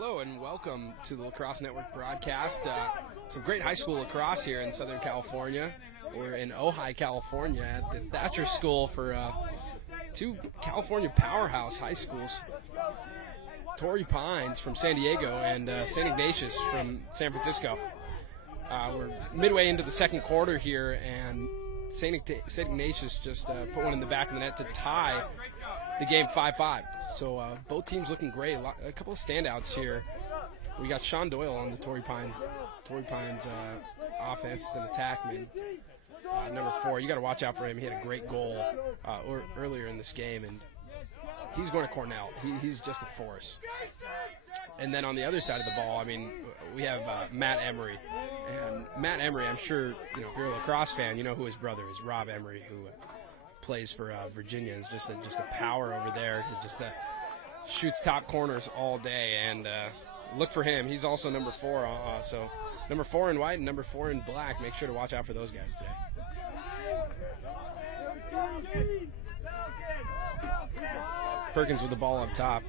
Hello and welcome to the Lacrosse Network broadcast. Some great high school lacrosse here in Southern California. We're in Ojai, California at the Thatcher School for two California powerhouse high schools. Torrey Pines from San Diego and St. Ignatius from San Francisco. We're midway into the second quarter here, and St. Ignatius just put one in the back of the net to tie the game 5-5. So both teams looking great. A couple of standouts here. We got Sean Doyle on the Torrey Pines offense as an attackman. Number 4, you got to watch out for him. He had a great goal earlier in this game, and he's going to Cornell. He's just a force. And then on the other side of the ball, I mean, we have Matt Emery. And Matt Emery, I'm sure, if you're a lacrosse fan, you know who his brother is, Rob Emery, who plays for Virginia. Is just a power over there. He just shoots top corners all day, and look for him. He's also number 4. So number 4 in white and number 4 in black. Make sure to watch out for those guys today. Perkins with the ball up top.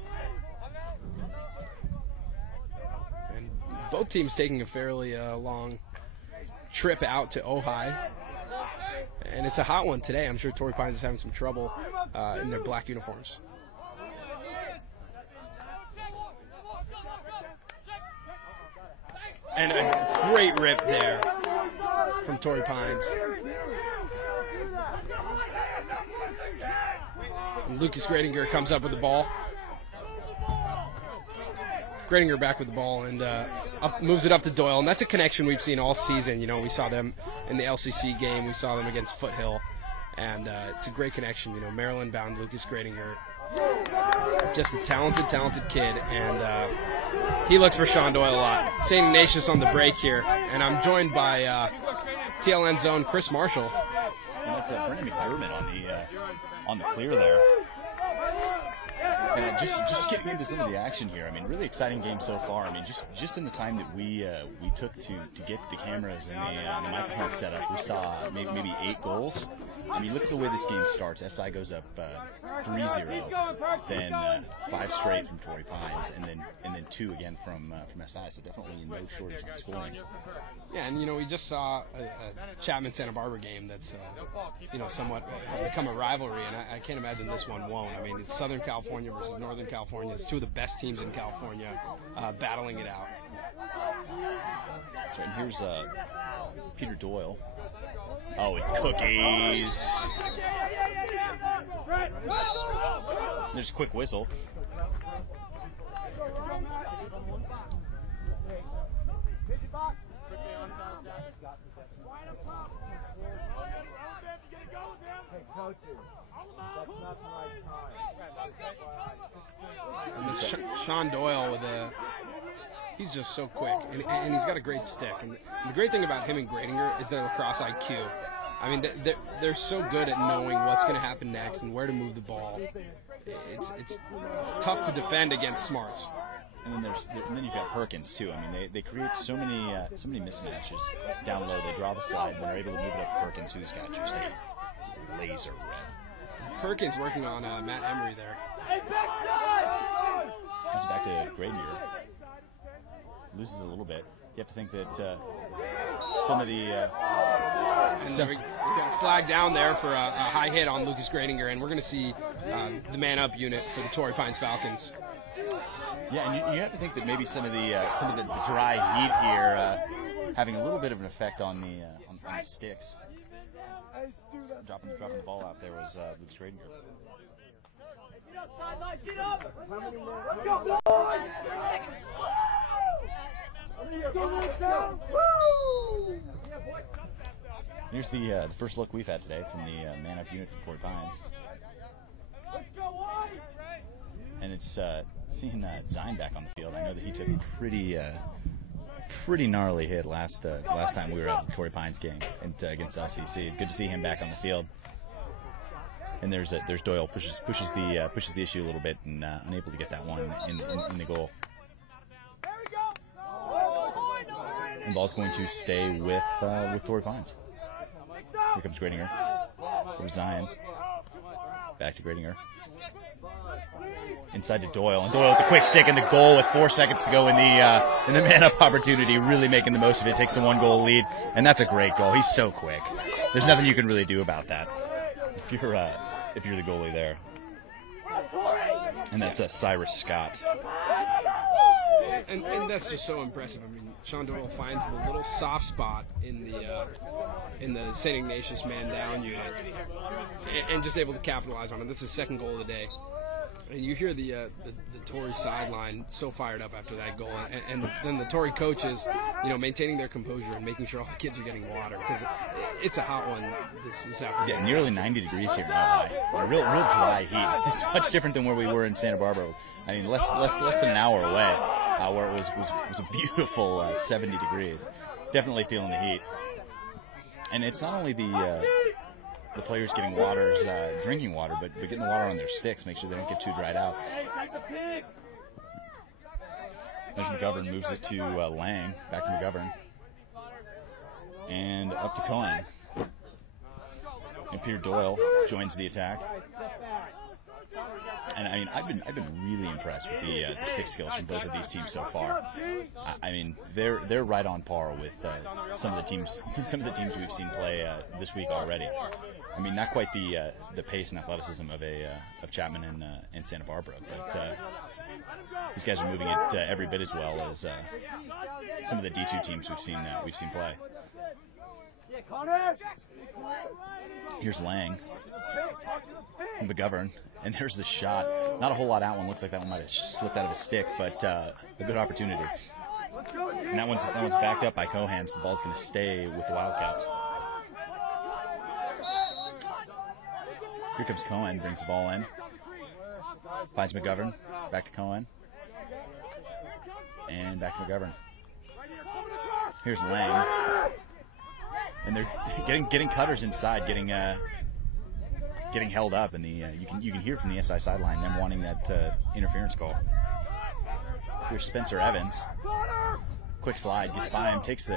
And both teams taking a fairly long trip out to Ojai. And it's a hot one today. I'm sure Torrey Pines is having some trouble in their black uniforms. And a great rip there from Torrey Pines. And Lucas Gradinger comes up with the ball. Gradinger back with the ball and moves it up to Doyle. And that's a connection we've seen all season. We saw them in the LCC game. We saw them against Foothill. And it's a great connection. Maryland-bound Lucas Gradinger. Just a talented kid. And he looks for Sean Doyle a lot. St. Ignatius on the break here. And I'm joined by TLN's own Chris Marshall. And that's Brendan McDermott on the clear there. And just getting into some of the action here. I mean, really exciting game so far. I mean, just in the time that we took to get the cameras and the microphone set up, we saw maybe 8 goals. I mean, look at the way this game starts. SI goes up 3-0, then 5 straight from Torrey Pines, and then 2 again from SI. So definitely no shortage on scoring. Yeah, and we just saw a Chapman-Santa Barbara game that's somewhat become a rivalry, and I can't imagine this one won't. I mean, it's Southern California versus Northern California. It's 2 of the best teams in California battling it out. So, and here's Peter Doyle. Oh, and cookies. There's a quick whistle. And this Sean Doyle he's just so quick, and he's got a great stick. And the great thing about him and Gradinger is their lacrosse IQ. I mean, they're so good at knowing what's going to happen next and where to move the ball. It's tough to defend against smarts. And then you've got Perkins too. I mean, they create so many mismatches down low. They draw the slide, and they're able to move it up to Perkins, who's got your state laser red. Perkins working on Matt Emery there. Moves back to Gradinger. Loses a little bit. You have to think that some of the... we got a flag down there for a high hit on Lucas Gradinger, and we're going to see the man-up unit for the Torrey Pines Falcons. Yeah, and you have to think that maybe some of the dry heat here having a little bit of an effect on the sticks. Dropping the ball out there was Lucas Gradinger. Here's the first look we've had today from the man-up unit from Torrey Pines. And it's seeing Zine back on the field. I know that he took a pretty gnarly hit last time we were at the Torrey Pines game against LCC. It's good to see him back on the field. And there's Doyle pushes the issue a little bit and unable to get that one in the goal. And the ball's going to stay with Torrey Pines. Here comes Gradinger. Over Zion. Back to Gradinger. inside to Doyle, and Doyle with the quick stick and the goal with 4 seconds to go in the man-up opportunity, really making the most of it. Takes a 1-goal lead, and that's a great goal. He's so quick. There's nothing you can really do about that if you're the goalie there. And that's Cyrus Scott. And that's just so impressive. I mean, Sean Doyle finds the little soft spot in the St. Ignatius man down unit, and just able to capitalize on it. This is his second goal of the day. And you hear the Torrey sideline so fired up after that goal, and then the Torrey coaches, maintaining their composure and making sure all the kids are getting water, because it's a hot one this afternoon. Yeah, nearly 90 degrees here in Ojai. A real dry heat. It's much different than where we were in Santa Barbara. I mean, less than an hour away, where it was a beautiful 70 degrees. Definitely feeling the heat. And it's not only the players getting drinking water, but getting the water on their sticks, make sure they don't get too dried out. There's McGovern, moves it to Lang, back to McGovern, and up to Cohen. And Peter Doyle joins the attack. And I mean, I've been really impressed with the stick skills from both of these teams so far. I mean, they're right on par with some of the teams we've seen play this week already. I mean, not quite the pace and athleticism of Chapman and Santa Barbara, but these guys are moving it every bit as well as some of the D2 teams we've seen play. Here's Lang, McGovern, and there's the shot. Not a whole lot out one. Looks like that one might have slipped out of his stick, but a good opportunity. And that one's backed up by Cohan, so the ball's going to stay with the Wildcats. Here comes Cohen, brings the ball in. Finds McGovern, back to Cohen. And back to McGovern. Here's Lang. And they're getting cutters inside, getting held up, and you can hear from the SI sideline them wanting that interference call. Here's Spencer Evans. Quick slide, gets by him, takes the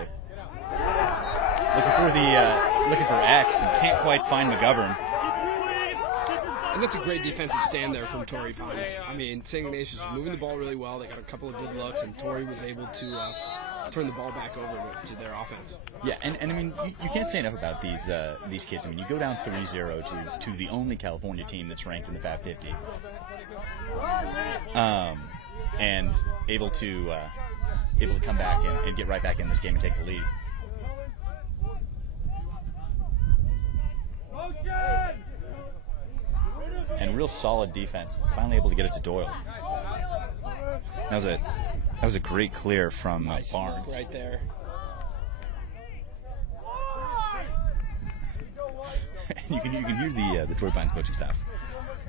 looking for X, and can't quite find McGovern. And that's a great defensive stand there from Torrey Pines. I mean, St. Ignatius was moving the ball really well. They got a couple of good looks, and Torrey was able to turn the ball back over to their offense. Yeah, and I mean, you can't say enough about these kids. I mean, you go down 3-0 to the only California team that's ranked in the Fab 50, and able to come back and get right back in this game and take the lead. And real solid defense. Finally able to get it to Doyle. That was a great clear from Barnes. Right there. You can hear the Torrey Pines coaching staff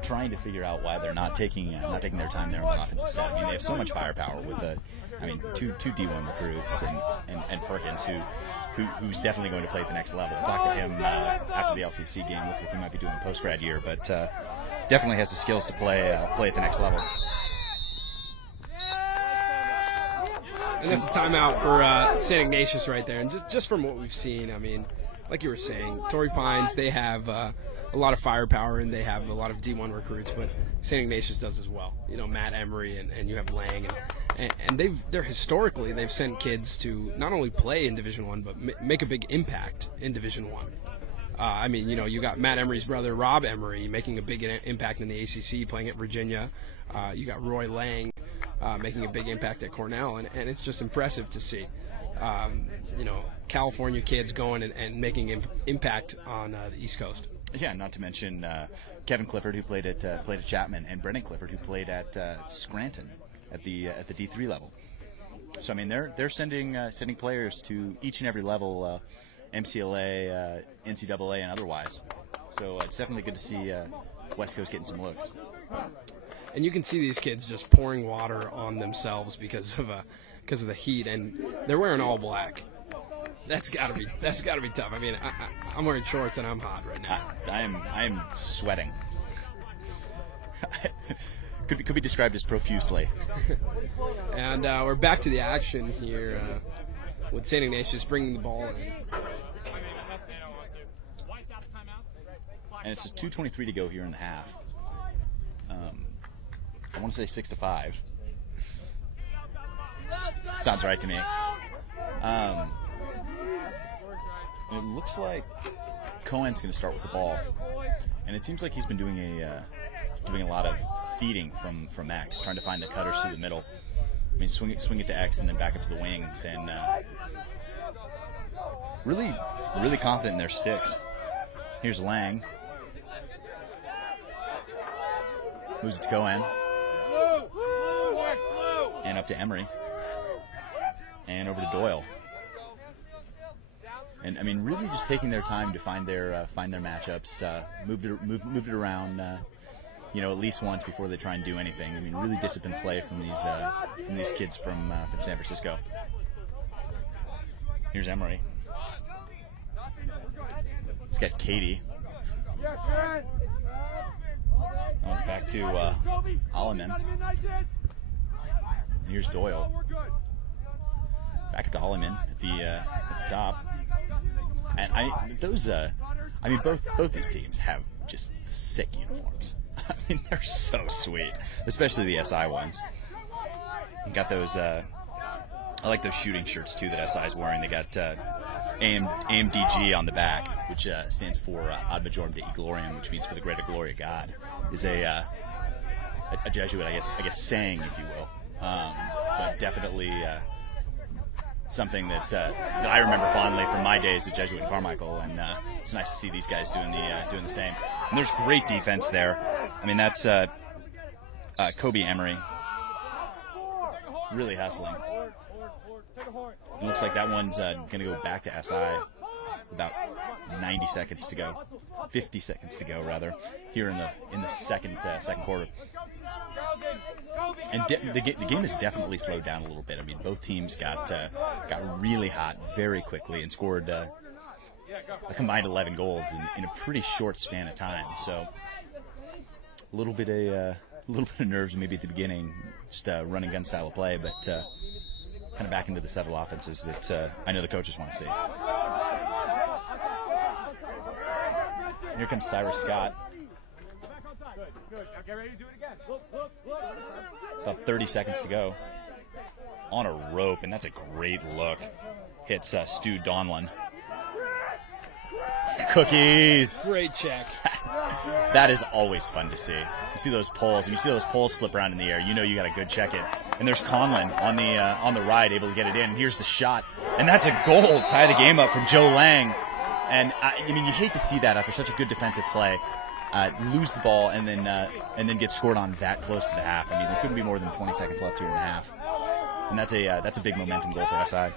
trying to figure out why they're not taking their time there on the offensive set. I mean, they have so much firepower with two D1 recruits and Perkins who's definitely going to play at the next level. I talked to him after the LCC game. Looks like he might be doing a post-grad year, but definitely has the skills to play at the next level. And that's a timeout for St. Ignatius right there. And just from what we've seen, I mean, like you were saying, Torrey Pines, they have a lot of firepower and they have a lot of D1 recruits, but St. Ignatius does as well. You know, Matt Emery and you have Lang, and they've historically sent kids to not only play in Division I, but make a big impact in Division I. I mean, you know, you got Matt Emery's brother, Rob Emery, making a big impact in the ACC, playing at Virginia. You got Roy Lang making a big impact at Cornell, and it's just impressive to see, you know, California kids going and making impact on the East Coast. Yeah, not to mention Kevin Clifford, who played at Chapman, and Brendan Clifford, who played at Scranton at the D3 level. So I mean, they're sending players to each and every level, MCLA, NCAA, and otherwise. So it's definitely good to see West Coast getting some looks. And you can see these kids just pouring water on themselves because of the heat, and they're wearing all black. That's gotta be tough. I mean, I'm wearing shorts and I'm hot right now. I am sweating. could be described as profusely. And we're back to the action here with St. Ignatius bringing the ball in. And it's 2:23 to go here in the half. I want to say 6-5. Sounds right to me. It looks like Cohen's going to start with the ball, and it seems like he's been doing a lot of feeding from X, trying to find the cutters through the middle. I mean, swing it to X and then back up to the wings, and really confident in their sticks. Here's Lang. Moves it to Cohen. And up to Emery. And over to Doyle. And I mean, really just taking their time to find their matchups. Moved it around, at least once before they try and do anything. I mean, really disciplined play from these kids from San Francisco. Here's Emery. He's got Katie. Now it's back to Alleman. And here's Doyle. Back to Alleman at the top. And both these teams have just sick uniforms. I mean, they're so sweet, especially the SI ones. You got those. I like those shooting shirts too that SI's wearing. They got AMDG on the back, which stands for Ad Majorem Dei Gloriam, which means for the greater glory of God. Is a Jesuit, I guess saying, if you will, but definitely something that I remember fondly from my days at Jesuit in Carmichael, and it's nice to see these guys doing the same. And there's great defense there. I mean, that's Kobe Emery really hustling. It looks like that one's going to go back to SI. About 90 seconds to go, 50 seconds to go rather, here in the second quarter. And the game has definitely slowed down a little bit. I mean, both teams got really hot very quickly and scored a combined 11 goals in a pretty short span of time. So a little bit of nerves maybe at the beginning, just run and gun style of play, but kind of back into the settled offenses that I know the coaches want to see. Here comes Cyrus Scott. About 30 seconds to go. On a rope, and that's a great look. Hits Stu Donlan. Cookies! Great check. That is always fun to see. You see those poles, and you see those poles flip around in the air, you know you got a good check it. And there's Conlon on the ride, able to get it in. And here's the shot, and that's a goal. Tie the game up from Joe Lang. And I mean, you hate to see that after such a good defensive play, lose the ball and then get scored on that close to the half. I mean, there couldn't be more than 20 seconds left here in the half, and that's a big momentum goal for SI.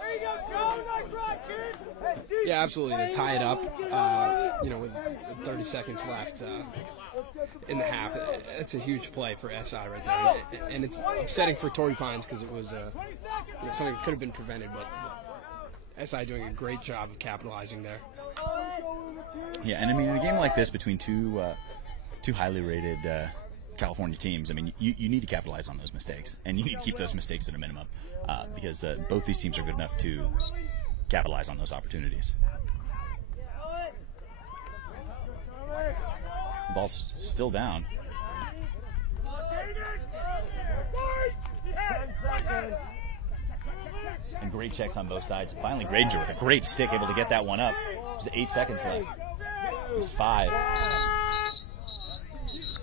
Yeah, absolutely. To tie it up, with 30 seconds left in the half, it's a huge play for SI right there, and it's upsetting for Torrey Pines because it was something that could have been prevented, but SI doing a great job of capitalizing there. Yeah, and I mean, in a game like this between two highly rated California teams, I mean, you need to capitalize on those mistakes, and you need to keep those mistakes at a minimum because both these teams are good enough to capitalize on those opportunities. The ball's still down. And great checks on both sides. Finally, Granger with a great stick, able to get that one up. There's 8 seconds left. There's 5.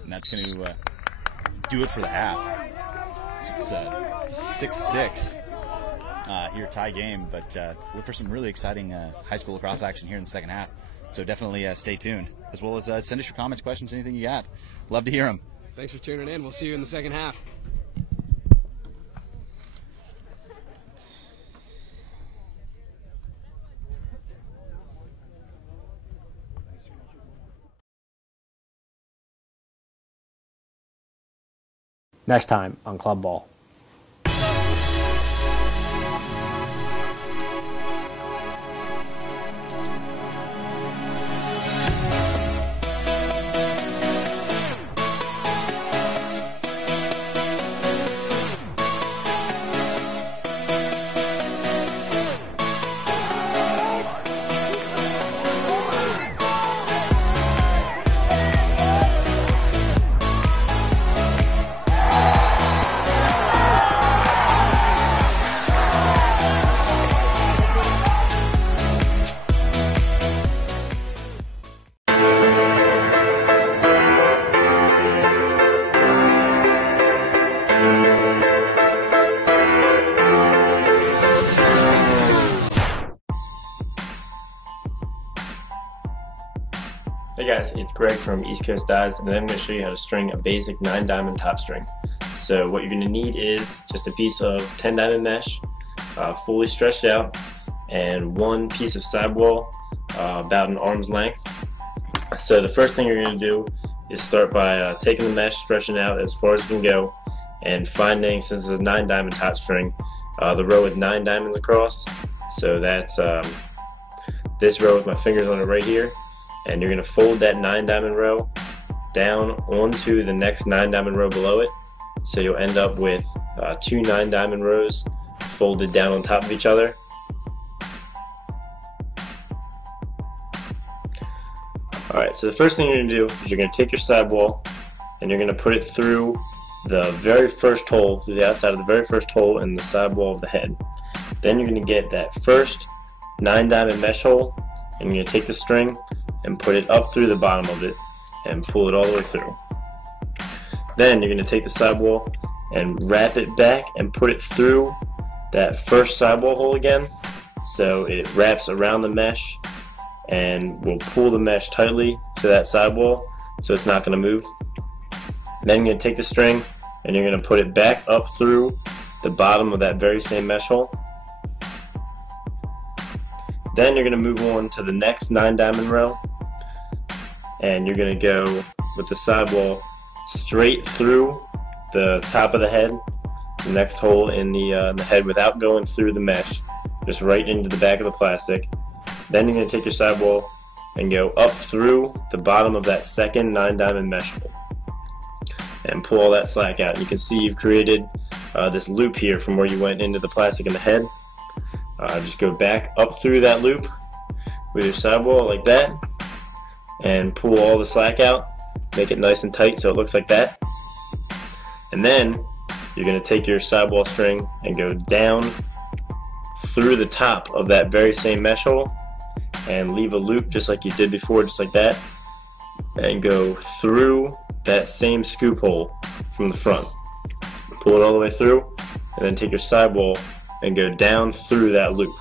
And that's going to do it for the half. So it's 6-6 here, tie game. But look for some really exciting high school lacrosse action here in the second half. So definitely stay tuned, as well as send us your comments, questions, anything you got. Love to hear them. Thanks for tuning in. We'll see you in the second half. Next time on Club Ball. Hey guys, it's Greg from East Coast Dyes, and I'm going to show you how to string a basic 9-diamond top string. So what you're going to need is just a piece of 10-diamond mesh, fully stretched out, and one piece of sidewall about an arm's length. So the first thing you're going to do is start by taking the mesh, stretching out as far as it can go, and finding, since it's a 9-diamond top string, the row with 9 diamonds across. So that's this row with my fingers on it right here. And you're going to fold that 9-diamond row down onto the next 9-diamond row below it. So you'll end up with 2 9-diamond rows folded down on top of each other. Alright, so the first thing you're going to do is you're going to take your sidewall and you're going to put it through the very first hole, through the outside of the very first hole in the sidewall of the head. Then you're going to get that first 9-diamond mesh hole, and you're going to take the string and put it up through the bottom of it and pull it all the way through. Then you're going to take the sidewall and wrap it back and put it through that first sidewall hole again, so it wraps around the mesh and will pull the mesh tightly to that sidewall so it's not going to move. Then you're going to take the string and you're going to put it back up through the bottom of that very same mesh hole. Then you're going to move on to the next 9-diamond row, and you're going to go with the sidewall straight through the top of the head, the next hole in the head, without going through the mesh, just right into the back of the plastic. Then you're going to take your sidewall and go up through the bottom of that second 9-diamond mesh hole and pull all that slack out. You can see you've created this loop here from where you went into the plastic in the head. Just go back up through that loop with your sidewall like that and pull all the slack out, make it nice and tight so it looks like that. And then you're going to take your sidewall string and go down through the top of that very same mesh hole and leave a loop just like you did before, just like that, and go through that same scoop hole from the front. Pull it all the way through, and then take your sidewall and go down through that loop.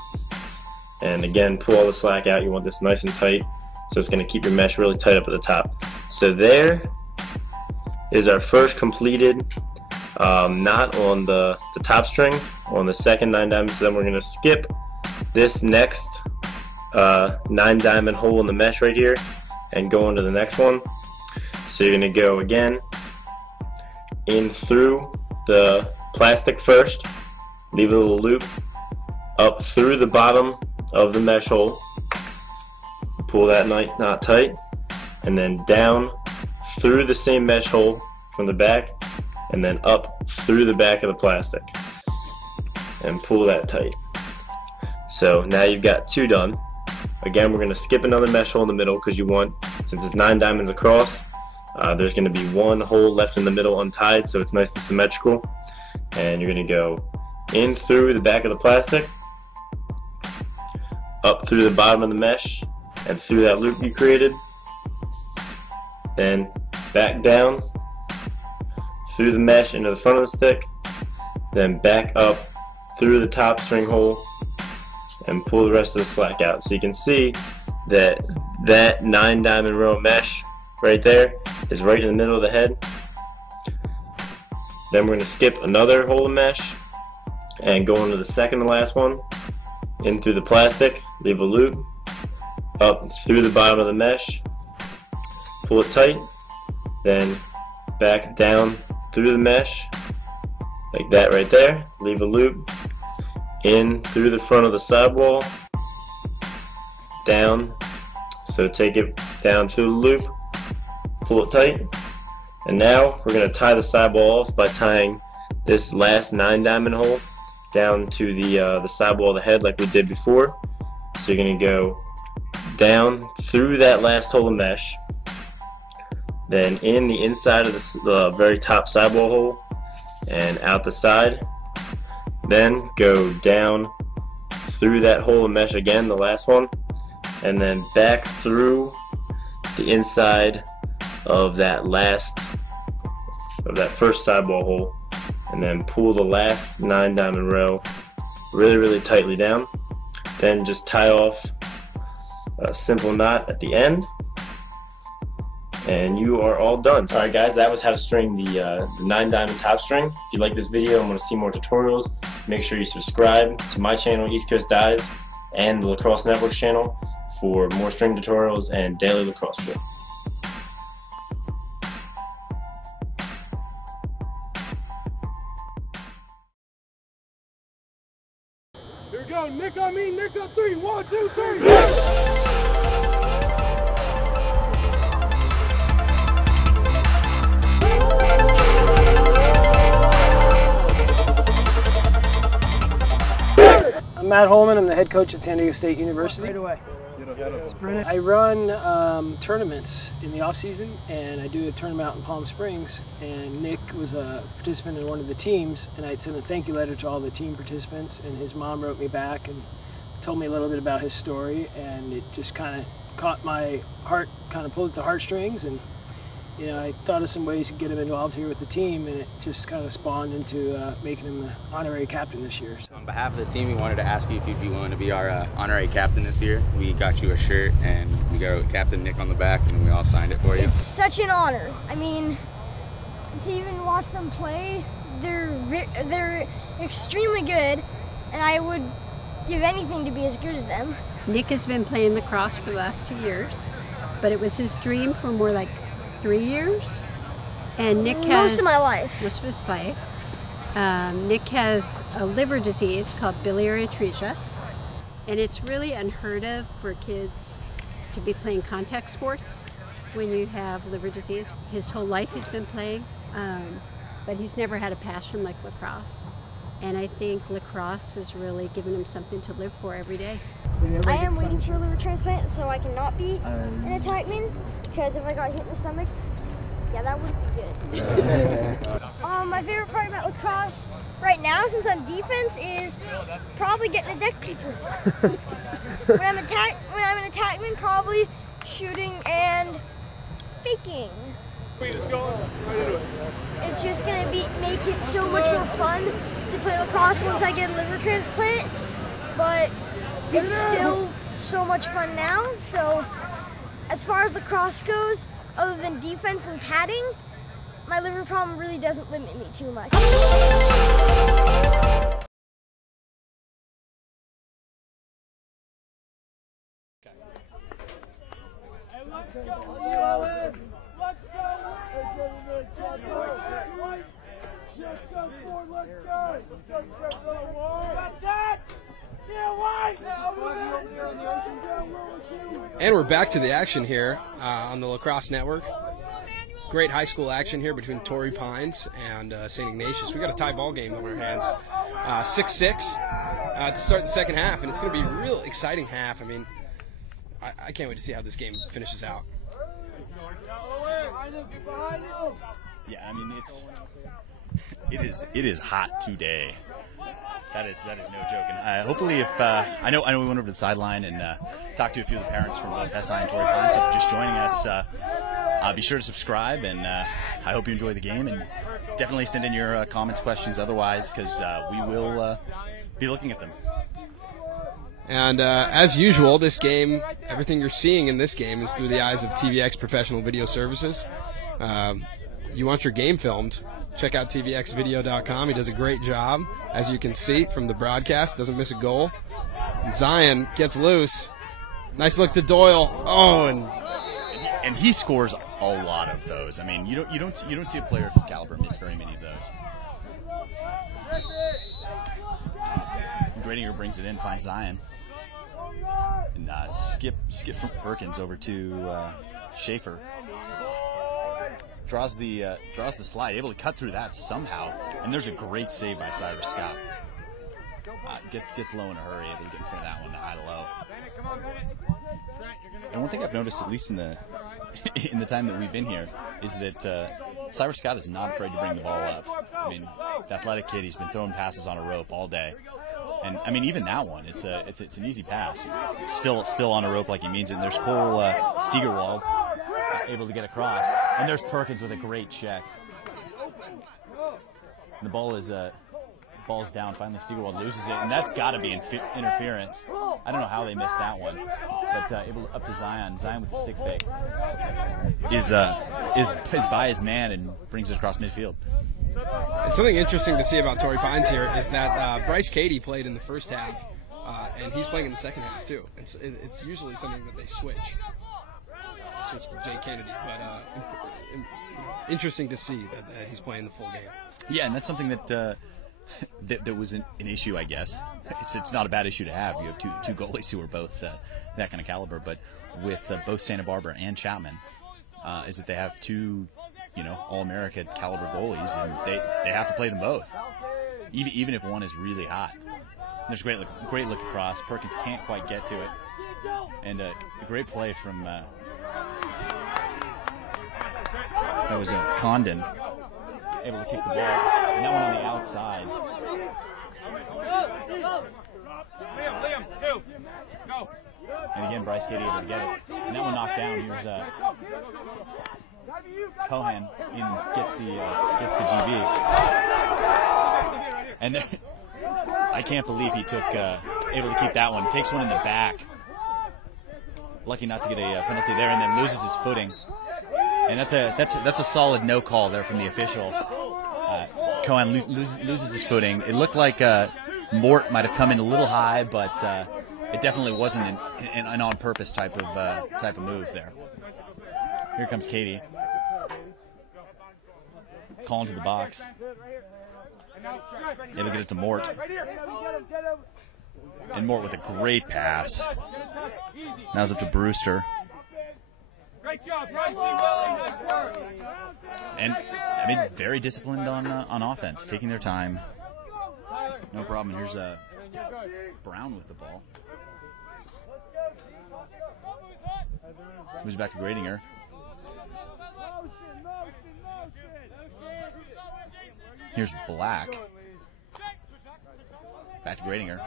And again, pull all the slack out. You want this nice and tight, so it's going to keep your mesh really tight up at the top. So there is our first completed knot on the top string on the second 9-diamond. So then we're going to skip this next 9-diamond hole in the mesh right here and go on to the next one. So you're going to go again in through the plastic first, leave a little loop up through the bottom of the mesh hole, pull that knot tight, and then down through the same mesh hole from the back, and then up through the back of the plastic and pull that tight. So now you've got 2 done. Again, we're going to skip another mesh hole in the middle because you want, since it's 9 diamonds across, there's going to be 1 hole left in the middle untied, so it's nice and symmetrical. And you're going to go in through the back of the plastic, up through the bottom of the mesh, and through that loop you created. Then back down through the mesh into the front of the stick, then back up through the top string hole and pull the rest of the slack out. So you can see that that 9-diamond row of mesh right there is right in the middle of the head. Then we're going to skip another hole of mesh and go into the second to last one, in through the plastic, leave a loop, up through the bottom of the mesh, pull it tight, then back down through the mesh, like that right there, leave a loop, in through the front of the sidewall, down, so take it down to the loop, pull it tight, and now we're going to tie the sidewall off by tying this last 9-diamond hole down to the sidewall of the head like we did before. So you're going to go down through that last hole of mesh, then in the inside of the very top sidewall hole and out the side, then go down through that hole of mesh again, the last one, and then back through the inside of that first sidewall hole, and then pull the last 9-diamond row really tightly down. Then just tie off a simple knot at the end, and you are all done. All right, guys, that was how to string the 9-diamond top string. If you like this video and want to see more tutorials, make sure you subscribe to my channel, East Coast Dies, and the Lacrosse Network channel for more string tutorials and daily lacrosse play. Here we go, Nick on me, Nick on 3, 1, 2, 3. I'm Matt Holman. I'm the head coach at San Diego State University. Right away. I run tournaments in the off season, and I do a tournament out in Palm Springs. And Nick was a participant in one of the teams, and I'd sent a thank you letter to all the team participants. And his mom wrote me back and told me a little bit about his story, and it just kind of caught my heart, kind of pulled at the heartstrings. And you know, I thought of some ways to get him involved here with the team, and it just kind of spawned into making him the honorary captain this year. So. On behalf of the team, we wanted to ask you if you'd be willing to be our honorary captain this year. We got you a shirt, and we got Captain Nick on the back, and we all signed it for you. It's such an honor. I mean, to even watch them play, they're extremely good, and I would give anything to be as good as them. Nick has been playing lacrosse for the last 2 years, but it was his dream for more like 3 years, and Nick has most of my life. Most of his life. Nick has a liver disease called biliary atresia, and it's really unheard of for kids to be playing contact sports when you have liver disease. His whole life he's been playing, but he's never had a passion like lacrosse, and I think lacrosse has really given him something to live for every day. I am waiting for a liver transplant so I cannot be an attackman. Because if I got hit in the stomach, yeah, that wouldn't be good. My favorite part about lacrosse right now, since I'm defense, is probably getting to deck people. when I'm an attackman, probably shooting and faking. It's just gonna make it so much more fun to play lacrosse once I get a liver transplant, but it's still so much fun now. So. As far as lacrosse goes, other than defense and padding, my liver problem really doesn't limit me too much. And we're back to the action here on the Lacrosse Network. Great high school action here between Torrey Pines and St. Ignatius. We got a tie ball game on our hands, 6-6 to start the second half, and it's going to be a real exciting half. I mean, I can't wait to see how this game finishes out. Yeah, I mean it is hot today. That is no joke. And hopefully, if I know we went over to the sideline and talked to a few of the parents from both SI and Torrey Pines. So if you're just joining us, be sure to subscribe, and I hope you enjoy the game. And definitely send in your comments, questions, otherwise, because we will be looking at them. And as usual, this game, everything you're seeing in this game is through the eyes of TVX Professional Video Services. You want your game filmed? Check out tvxvideo.com. He does a great job, as you can see from the broadcast. Doesn't miss a goal. And Zion gets loose. Nice look to Doyle. Oh, and he scores a lot of those. I mean, you don't see a player of his caliber miss very many of those. Gradinger brings it in, finds Zion, and skip from Perkins over to Schaefer. Draws the slide, able to cut through that somehow, and there's a great save by Cyrus Scott. Gets low in a hurry, able to get in front of that one, high to low. And one thing I've noticed, at least in the time that we've been here, is that Cyrus Scott is not afraid to bring the ball up. I mean, the athletic kid, he's been throwing passes on a rope all day, and I mean even that one, it's an easy pass. Still on a rope like he means it. And there's Cole Steigerwald. Able to get across, and there's Perkins with a great check. And the ball's down. Finally, Steigerwald loses it, and that's got to be interference. I don't know how they missed that one. but able to up to Zion. Zion with the stick fake is by his man and brings it across midfield. And something interesting to see about Torrey Pines here is that Bryce Cady played in the first half, and he's playing in the second half too. It's usually something that they switch to Jay Kennedy, but interesting to see that he's playing the full game. Yeah, and that's something that that was an issue, I guess. It's not a bad issue to have. You have two goalies who are both that kind of caliber, but with both Santa Barbara and Chapman, is that they have two, All-America caliber goalies, and they have to play them both, even if one is really hot. There's a great look across. Perkins can't quite get to it, and a great play from that was Condon, able to kick the ball, and that one on the outside. Liam, two, go. And again, Bryce Cady able to get it, and that one knocked down. Here's Cohen gets the GB, and I can't believe he took able to keep that one. Takes one in the back. Lucky not to get a penalty there, and then loses his footing. And that's a solid no call there from the official. Cohen loses his footing. It looked like Mort might have come in a little high, but it definitely wasn't an on-purpose type of move there. Here comes Cady. Calling to the box. Able to get it to Mort. And Mort with a great pass. Now it's up to Brewster. Great job, Bryce. And very disciplined on offense, taking their time. No problem. Here's Brown with the ball. Moves back to Gradinger. Here's Black. Back to Gradinger.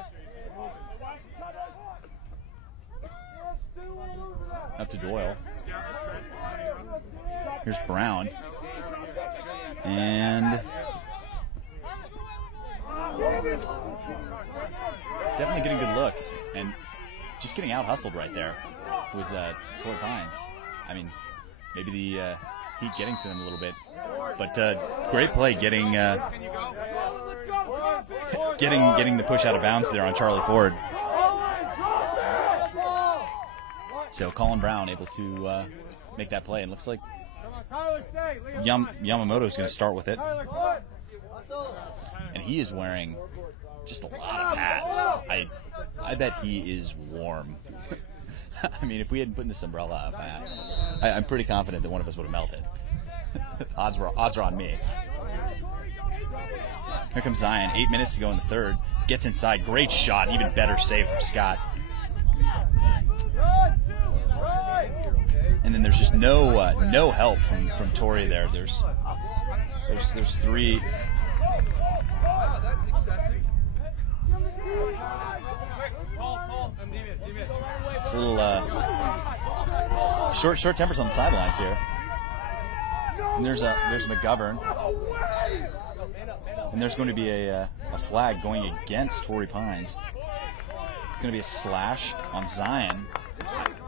Up to Doyle. Here's Brown. And definitely getting good looks. And just getting out-hustled right there was Torrey Pines. Maybe the heat getting to them a little bit. But great play getting the push out of bounds there on Charlie Ford. So Colin Brown able to make that play, and looks like Yamamoto's going to start with it. And he is wearing just a lot of pads. I bet he is warm. If we hadn't put this umbrella up, I'm pretty confident that one of us would have melted. Odds are on me. Here comes Zion. 8 minutes to go in the third. Gets inside. Great shot. Even better save from Scott. And then there's just no help from Torrey there. There's three. Wow, that's excessive. It's a little short tempers on the sidelines here. And there's McGovern. And there's going to be a flag going against Torrey Pines. It's going to be a slash on Zion.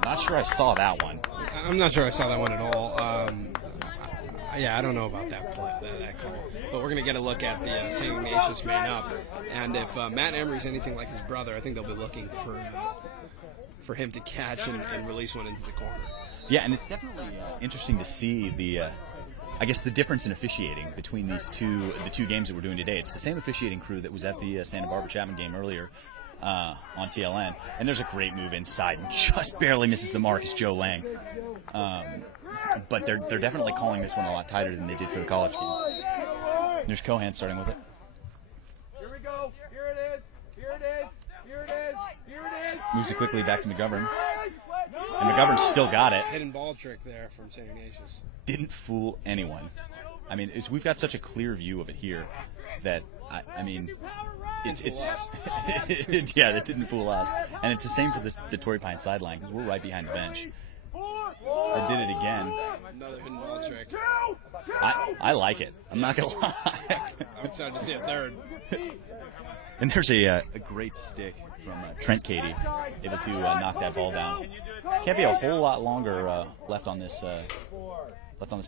Not sure I saw that one. I'm not sure I saw that one at all. I don't know about that play, that call. But we're going to get a look at the St. Ignatius main up. And if Matt Emery's anything like his brother, I think they'll be looking for him to catch and release one into the corner. Yeah, and it's definitely interesting to see the difference in officiating between the two games that we're doing today. It's the same officiating crew that was at the Santa Barbara Chapman game earlier on TLN, and there's a great move inside and just barely misses the mark. Is Joe Lang, but they're definitely calling this one a lot tighter than they did for the college game. There's Cohan starting with it. Here we go. Here it is. Here it is. Here it is. Here it is. Moves it quickly back to McGovern. And McGovern still got it. Hidden ball trick there from St. Ignatius. Didn't fool anyone. We've got such a clear view of it here that yeah, that didn't fool us. And it's the same for the Torrey Pines sideline because we're right behind the bench. I did it again. Another hidden ball trick. I like it. I'm not going to lie. I'm excited to see a third. And there's a great stick from Trent Cady, able to knock that ball down. Can't be a whole lot longer left on this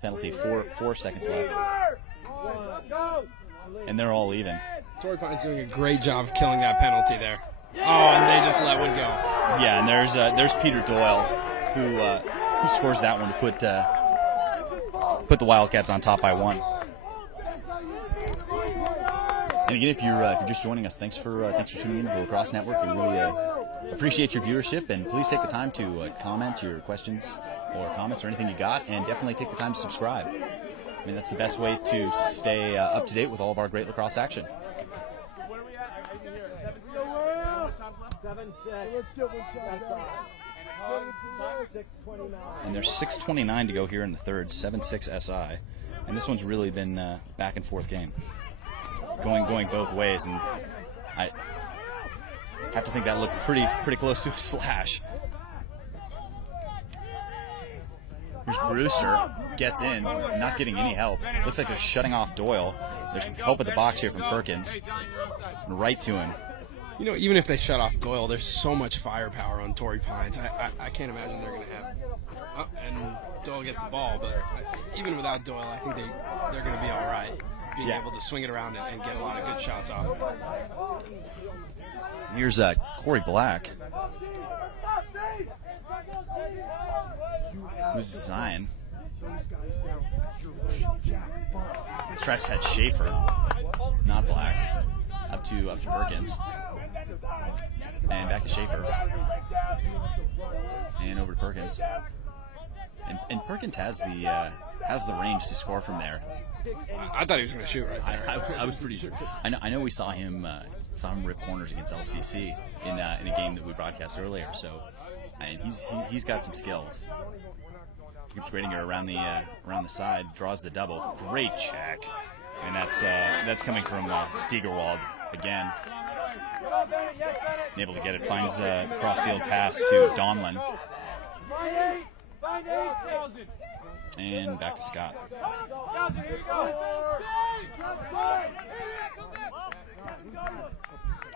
penalty. 4 seconds left, and they're all even. Torrey Pines doing a great job of killing that penalty there. Oh, and they just let one go. Yeah, and there's Peter Doyle, who scores that one to put the Wildcats on top by 1. And again, if you're just joining us, thanks for tuning in to the Lacrosse Network. We really appreciate your viewership, and please take the time to comment your questions or comments or anything you got, and definitely take the time to subscribe. I mean, that's the best way to stay up to date with all of our great lacrosse action. And there's 6:29 to go here in the third, 7-6 SI, and this one's really been back and forth game, going both ways, and I have to think that looked pretty close to a slash. Here's Brewster, gets in, not getting any help. Looks like they're shutting off Doyle. There's help at the box here from Perkins, right to him. You know, even if they shut off Doyle, there's so much firepower on Torrey Pines. I can't imagine they're going to have. Oh, and Doyle gets the ball, but even without Doyle, I think they're going to be all right, being able to swing it around and get a lot of good shots off. Here's Corey Black, who's Zion. Stretch had Schaefer, not Black, up to Perkins, and back to Schaefer, and over to Perkins. And Perkins has the range to score from there. I thought he was going to shoot right there. I was pretty sure. I know we saw him rip corners against LCC in a game that we broadcast earlier. So, and he's got some skills. Keeps waiting her around the side, draws the double. Great check, and that's coming from Steigerwald again. Able to get it, finds the crossfield pass to Donlin. And back to Scott.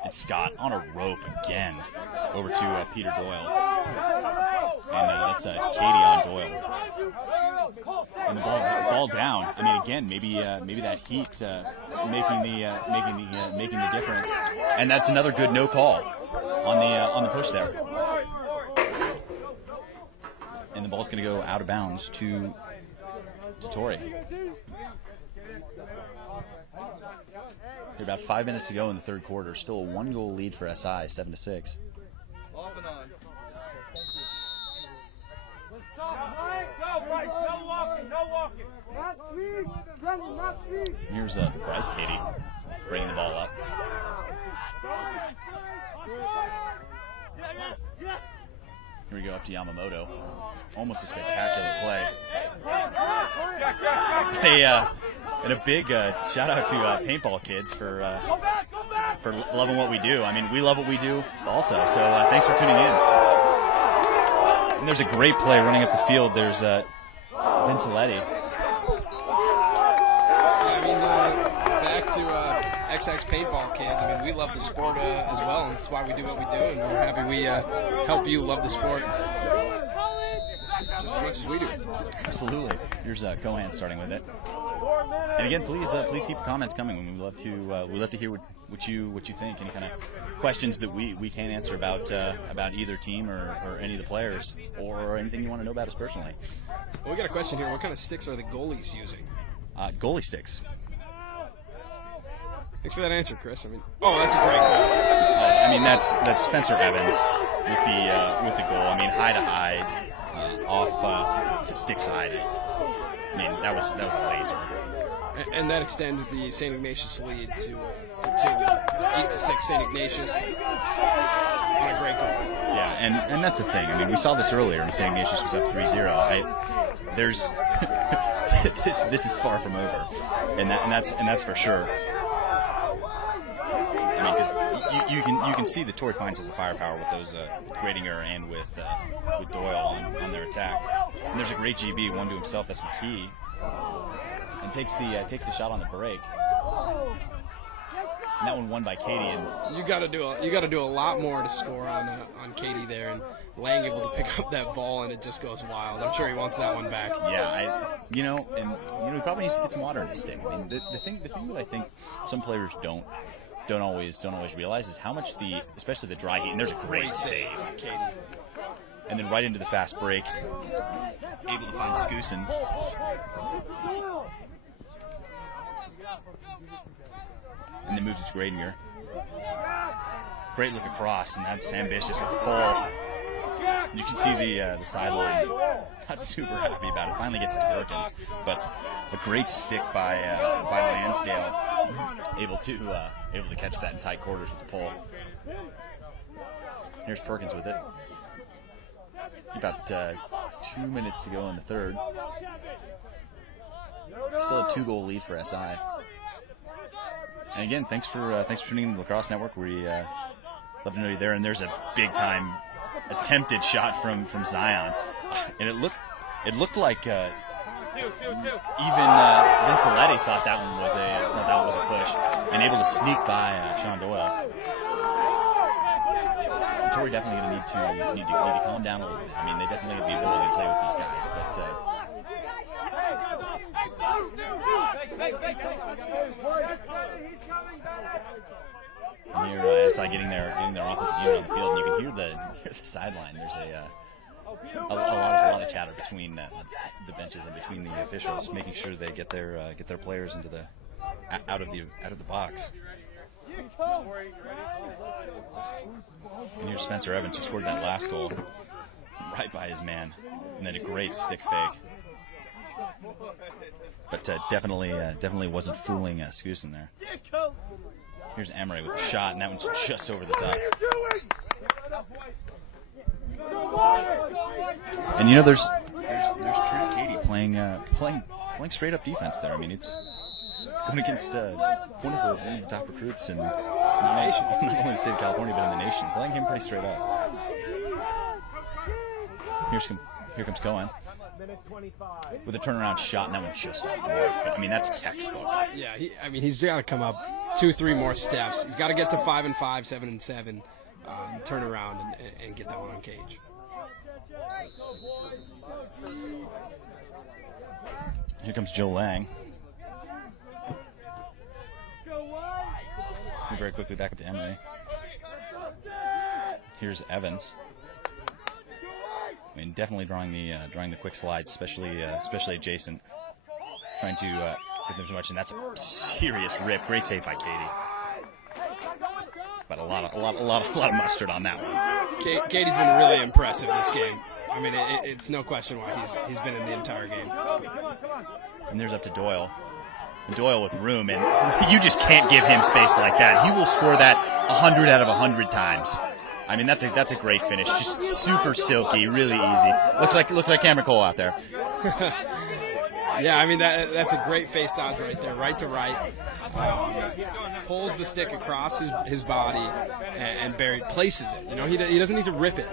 And Scott on a rope again over to Peter Doyle. And that's Katie on Doyle. And the ball down. I mean, again, maybe that heat making the difference. And that's another good no call on the push there. And the ball's going to go out of bounds to Torrey. About 5 minutes to go in the third quarter. Still a 1-goal lead for SI, 7-6. Off and on. Let's talk, Mike. Go, Bryce. No walking. No walking. Not speed. Brendan, not speed. Here's Bryce Katie bringing the ball up. Here we go up to Yamamoto. Almost a spectacular play. And a big shout out to Paintball Kids for loving what we do. I mean, we love what we do also. So thanks for tuning in. And there's a great play running up the field. There's Vinciletti. I mean, back to XX Paintball Kids. I mean, we love the sport as well, and that's why we do what we do, and we're happy we help you love the sport just as much as we do. Absolutely. Here's Cohan starting with it. And again, please keep the comments coming. We love to hear what you think. Any kind of questions that we can't answer about either team or any of the players, or anything you want to know about us personally. Well, we got a question here. What kind of sticks are the goalies using? Goalie sticks. Thanks for that answer, Chris. I mean, that's a great goal. I mean, that's Spencer Evans with the goal. I mean, high to high, off the stick side. I mean, that was a laser. And that extends the St. Ignatius lead to 2. It's 8-6 St. Ignatius on a great goal. Yeah, and that's the thing. I mean, we saw this earlier, and St. Ignatius was up 3-0. There's this is far from over, and that's for sure. I mean, because you can see that Torrey Pines has the firepower with those with Gradinger and with Doyle on their attack. And there's a great GB, one to himself. That's McKee. and takes the shot on the break. And that one won by Katie. And you got to do a lot more to score on Katie there, and Lang able to pick up that ball, and it just goes wild. I'm sure he wants that one back. Yeah, he probably needs to get some water in his stick. I mean, the thing that I think some players don't always realize is how much especially the dry heat. And there's a great save, Katie. And then right into the fast break, able to find Skoosen. And then moves it to Gradinger. Great look across, and that's ambitious with the pole. You can see the sideline not super happy about it. Finally gets to Perkins, but a great stick by Lansdale, able to catch that in tight quarters with the pole. Here's Perkins with it. About 2 minutes to go in the third. Still a 2-goal lead for SI. And again, thanks for tuning in to the Lacrosse Network. We love to know you're there. And there's a big time attempted shot from Zion, and it looked like even Vincelletti thought that one was a push, and able to sneak by Sean Doyle. Torrey definitely going to need to calm down a little bit. I mean, they definitely have the ability to play with these guys, but here SI getting their offensive unit on the field, and you can hear the sideline. There's a lot of chatter between the benches and between the officials, making sure they get their players into out of the box. And here's Spencer Evans, who scored that last goal right by his man, and then a great stick fake. But definitely wasn't fooling Skoosen there. Here's Emery with a shot, and that one's just over the top. And there's Trent Katie playing straight up defense there. I mean, it's going against one of the top recruits in the nation, not only the state of California but in the nation. Playing him pretty straight up. Here comes Cohen with a turnaround shot, and that one just off the mark. But I mean, that's textbook. Yeah, he's got to come up 2-3 more steps. He's got to get to 5-5, 7-7, turn around and get that one on cage. Here comes Joe Lang. And very quickly back up to Emery. Here's Evans. I mean, definitely drawing the quick slides, especially Jason, trying to get them so much, and that's a serious rip. Great save by Katie, but a lot of mustard on that one. Katie's been really impressive this game. I mean, it's no question why he's been in the entire game. And there's up to Doyle. And Doyle with room, and you just can't give him space like that. He will score that 100 out of 100 times. I mean, that's a great finish. Just super silky, really easy. Looks like Cameron Cole out there. Yeah, I mean, that's a great face dodge right there, right to right. Pulls the stick across his body and places it. He doesn't need to rip it.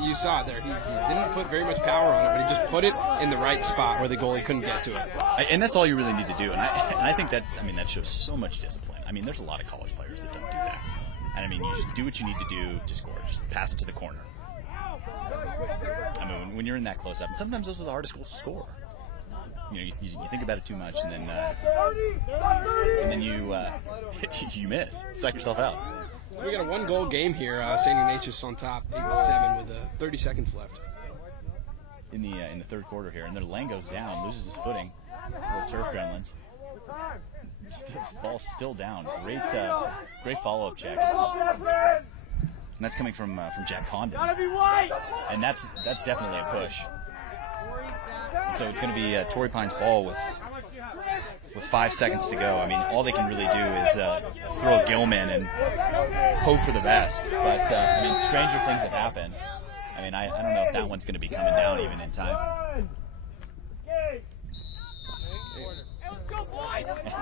You saw it there. He didn't put very much power on it, but he just put it in the right spot where the goalie couldn't get to it. And that's all you really need to do. And I think that shows so much discipline. I mean, there's a lot of college players that don't do that. And I mean, you just do what you need to do to score. Just pass it to the corner. I mean, when you're in that close-up, and sometimes those are the hardest goals to score. You think about it too much, and then you miss, psych yourself out. So we got a 1-goal game here. St. Ignatius on top, 8-7, with 30 seconds left. In the third quarter here, and then Lang goes down, loses his footing. Little turf gremlins. Ball's still down. Great follow-up checks. And that's coming from Jack Condon. And that's definitely a push. And so it's going to be Torrey Pine's ball with 5 seconds to go. I mean, all they can really do is throw a Gilman and hope for the best. But I mean, stranger things have happened. I mean, I don't know if that one's going to be coming down even in time.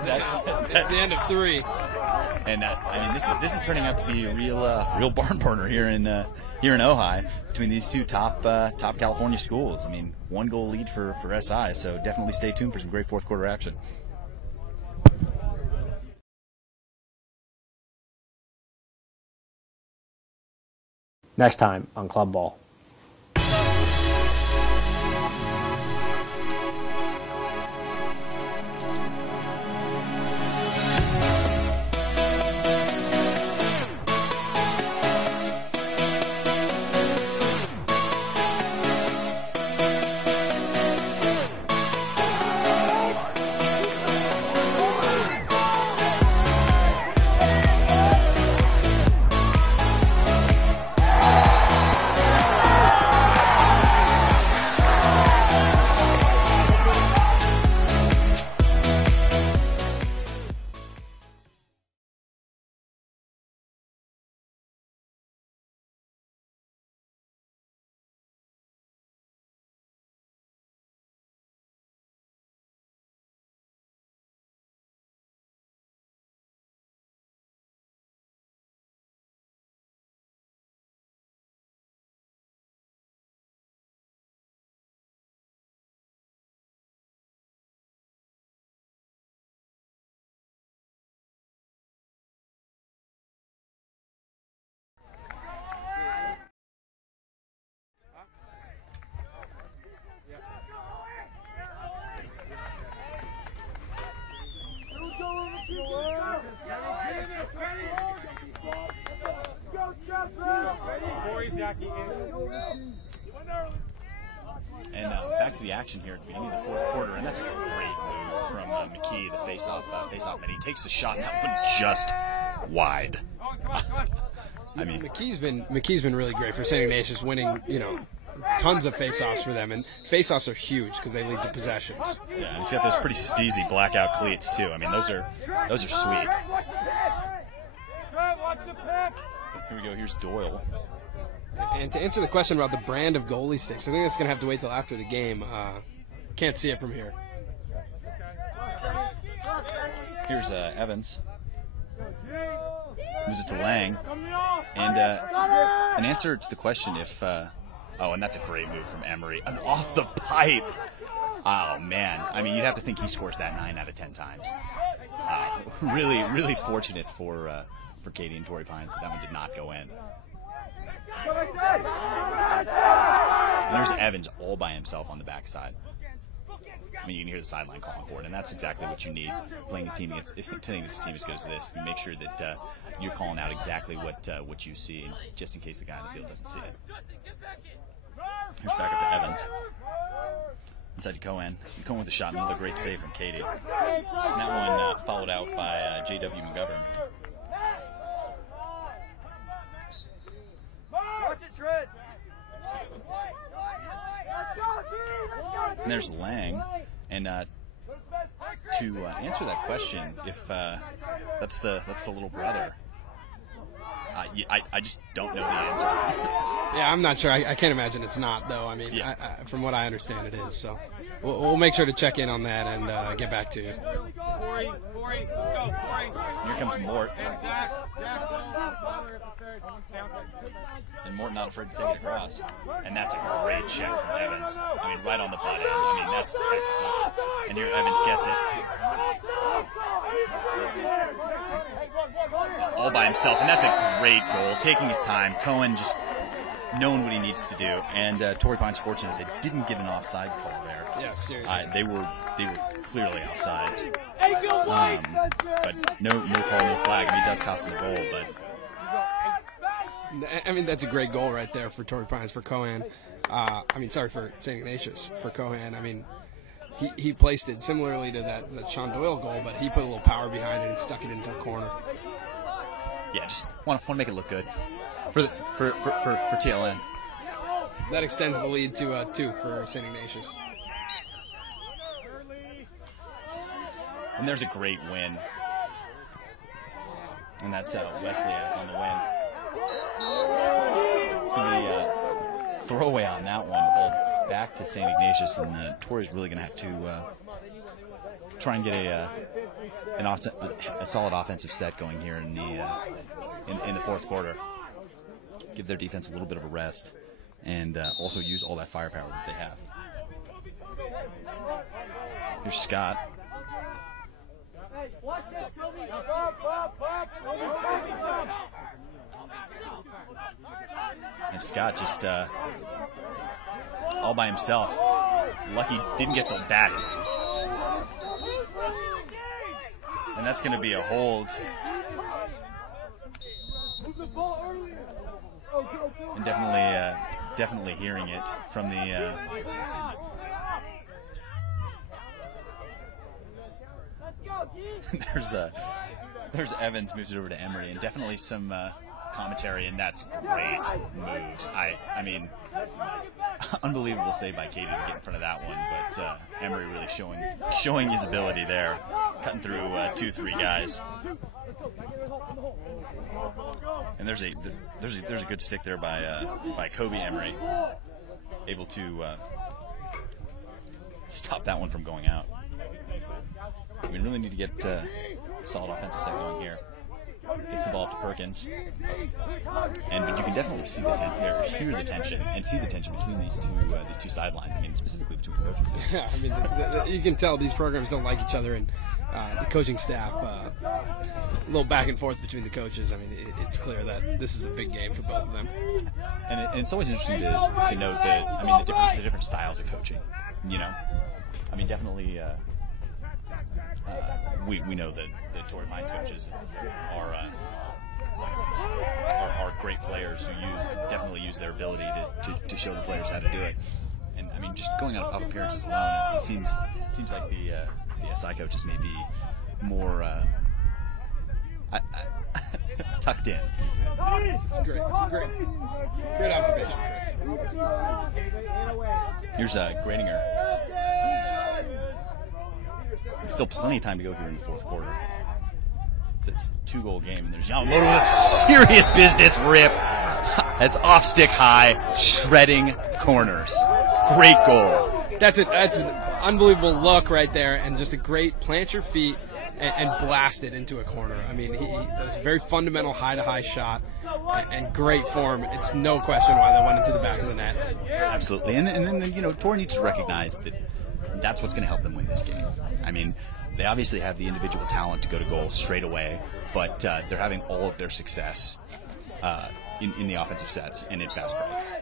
That's the end of 3. And I mean, this is turning out to be a real barn burner here in Ojai between these two top California schools. I mean, 1-goal lead for SI, so definitely stay tuned for some great fourth quarter action. Next time on Club Ball. And back to the action here at the beginning of the fourth quarter, and that's a great move from McKee, the face-off man. He takes the shot, and that one just wide. I mean, McKee's been really great for St. Ignatius, winning tons of face-offs for them, and face-offs are huge because they lead to possessions. Yeah, and he's got those pretty steezy blackout cleats too. I mean, those are sweet. Here we go. Here's Doyle. And to answer the question about the brand of goalie sticks, I think that's going to have to wait till after the game. Can't see it from here. Here's Evans. Moves it to Lang. And an answer to the question if... oh, and that's a great move from Emery. And off the pipe. Oh, man. I mean, you'd have to think he scores that 9 out of 10 times. Really, really fortunate for Katie and Torrey Pines that one did not go in. And there's Evans all by himself on the backside. I mean, you can hear the sideline calling for it, and that's exactly what you need playing a team against a team as good as this. You make sure that you're calling out exactly what you see, just in case the guy in the field doesn't see it. Here's back up to Evans. Inside to Cohen. Cohen with the shot, another great save from Katie. And that one followed out by J.W. McGovern. And there's Lang, and to answer that question, if that's the little brother, I just don't know the answer. Yeah, I'm not sure. I can't imagine it's not, though. I mean, yeah. From what I understand, it is. So we'll make sure to check in on that and get back to you. Torrey, let's go, Torrey. Here comes Mort. And Mort not afraid to take it across. And that's a great check from Evans. I mean, right on the butt end. I mean, that's textbook. And here Evans gets it. All by himself. And that's a great goal. Taking his time. Cohen just knowing what he needs to do. And Torrey Pines fortunate they didn't get an offside call there. Yeah, seriously. They were clearly offsides. But no call, no flag. I mean, it does cost him a goal, but... I mean, that's a great goal right there for Torrey Pines, for Cohen. For St. Ignatius, for Cohen. I mean, he placed it similarly to that Sean Doyle goal, but he put a little power behind it and stuck it into a corner. Yeah, just want to make it look good for TLN. That extends the lead to 2 for St. Ignatius. And there's a great win. And that's Wesleyak on the win. It's going to be a throwaway on that one. Ball back to St. Ignatius, and Torrey's really going to have to try and get a solid offensive set going here in the fourth quarter. Give their defense a little bit of a rest, and also use all that firepower that they have. Here's Scott. And Scott just all by himself. Lucky didn't get the batters. And that's going to be a hold. And definitely hearing it from the there's Evans, moves it over to Emery, and definitely some commentary, and that's great moves. I mean, unbelievable save by Katie to get in front of that one, but Emery really showing his ability there, cutting through 2-3 guys. And there's a good stick there by Kobe Emery, able to stop that one from going out. We really need to get a solid offensive set going here. Gets the ball up to Perkins, but you can definitely see hear the tension, and see the tension between these two sidelines. I mean, specifically between the coaching staffs. Yeah, I mean, you can tell these programs don't like each other, and the coaching staff, a little back and forth between the coaches. I mean, it's clear that this is a big game for both of them. And it's always interesting to note that, I mean, the different styles of coaching. You know, I mean, definitely. We know that the Torrey Pines coaches are great players who definitely use their ability to show the players how to do it. And I mean, just going out of appearances alone, it seems like the SI coaches may be more tucked in. It's great observation, Chris. Here's Gradinger. Still plenty of time to go here in the fourth quarter. It's a 2-goal game, and there's Yamamoto with a serious business rip. That's off stick high, shredding corners. Great goal. That's an unbelievable look right there, and just a great plant your feet and blast it into a corner. I mean, that was a very fundamental high-to-high shot, and great form. It's no question why that went into the back of the net. Absolutely, and then you know, Torrey needs to recognize that that's what's going to help them win this game. I mean, they obviously have the individual talent to go to goal straight away, but they're having all of their success in the offensive sets and in fast breaks.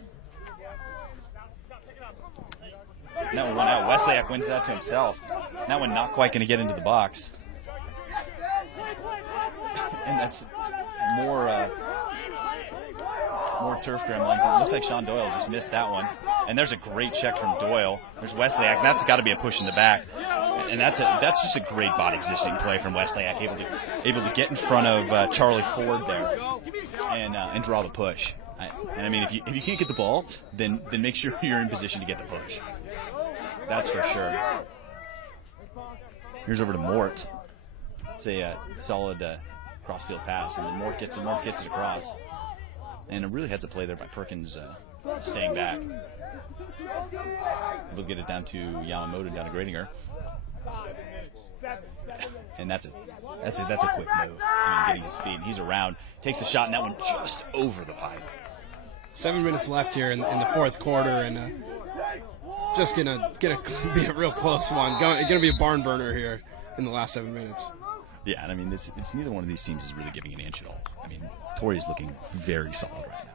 That one went out. Westlake wins that to himself. That one not quite going to get into the box. And that's more turf gremlins. It looks like Sean Doyle just missed that one. And there's a great check from Doyle. There's Westlake. That's got to be a push in the back. And that's just a great body positioning play from Westlake, able to get in front of Charlie Ford there and draw the push. And I mean, if you can't get the ball, then make sure you're in position to get the push. That's for sure. Here's over to Mort. It's a solid crossfield pass, and then Mort gets it across. And a really heads up play there by Perkins, staying back. We'll get it down to Yamamoto, down to Gradinger. And that's a quick move. I mean, getting his feet. He's around, takes the shot, and that one just over the pipe. 7 minutes left here in the fourth quarter, and just gonna be a real close one. Gonna be a barn burner here in the last 7 minutes. Yeah, and I mean, it's neither one of these teams is really giving an inch at all. I mean, Torrey is looking very solid right now,